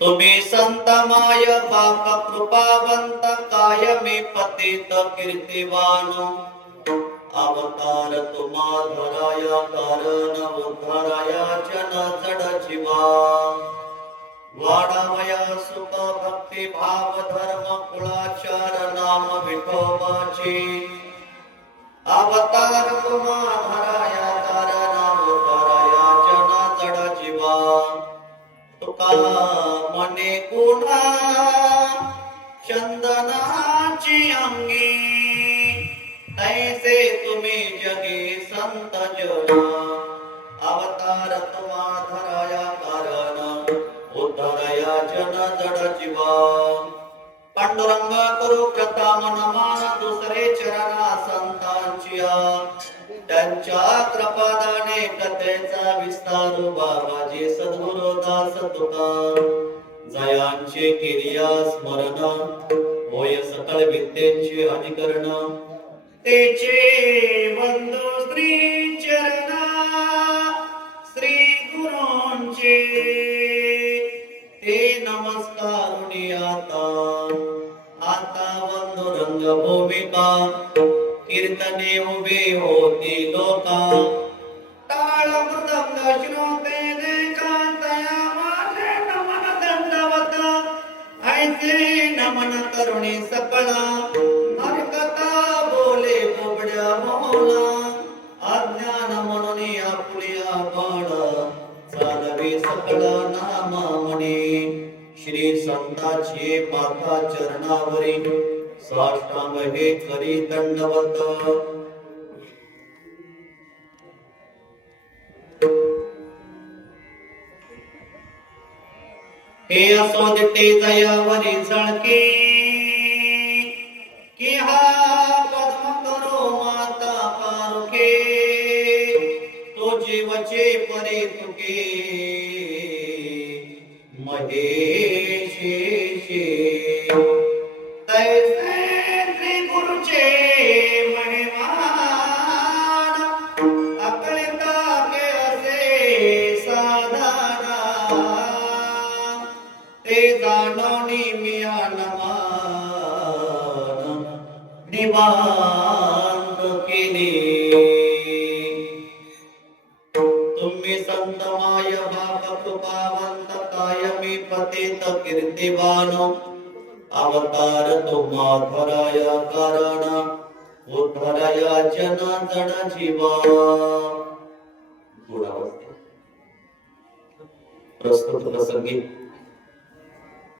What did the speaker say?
तुम्ही संतमाय पाप कृपावंत कायमी पतित कीर्तिवान अवतार तुम्हा धराया कारण उद्धराया जन जड जीवा वाढावया सुख भक्ती भाव धर्म कुळाचार नाम विठोबाची अवतार तुम्हा धराया कारण उद्धराया जन जड जीवा तुका मने गुणा चंदनाची अंगी तैसे तुम्ही जगी संत जना अवतार तुम्हा धराया कारण उद्धराया जन जड जीवा पांडुरंग करू प्रथम नमान दुसरे चरणा संतांचिया त्यांच्या कृपादाने कथेचा विस्तार बाबाजी सद्गुरु दास तुका जयांचे किरिया स्मरण होय सकळ विद्येचे अधिकरण तेचे बंधू श्री चरणा श्री गुरूंचे ते नमस्कारुणी आता बंधू रंगभूमिका कीर्तने उभे होती लोका टाळ मृदंग श्रोते देकांतया माझे नमन दंडवत ऐसे नमन करुणी सकळा हरकता बोले बोबड्या मोला अज्ञान म्हणून आपुलिया बाळ चालवी सकळ नामा म्हणे श्री संताची माता चरणावरी साष्टांग हे करी दंडवत हे असो दिटे जयावरी झळके की हा पद्म करो माता पारुके तो जीवचे परे तुके महेशे तैसे श्री गुरुचे महिमान अकलिता के असे साधना ते जाणोनी मिया नमान निवांत केले तुम्ही संतमाय बाप कृपावंत कायमी पतित कीर्तिवान अवतार तुम्हा धराया कारण उद्धराया जन जड जीवा प्रस्तुत प्रसंगी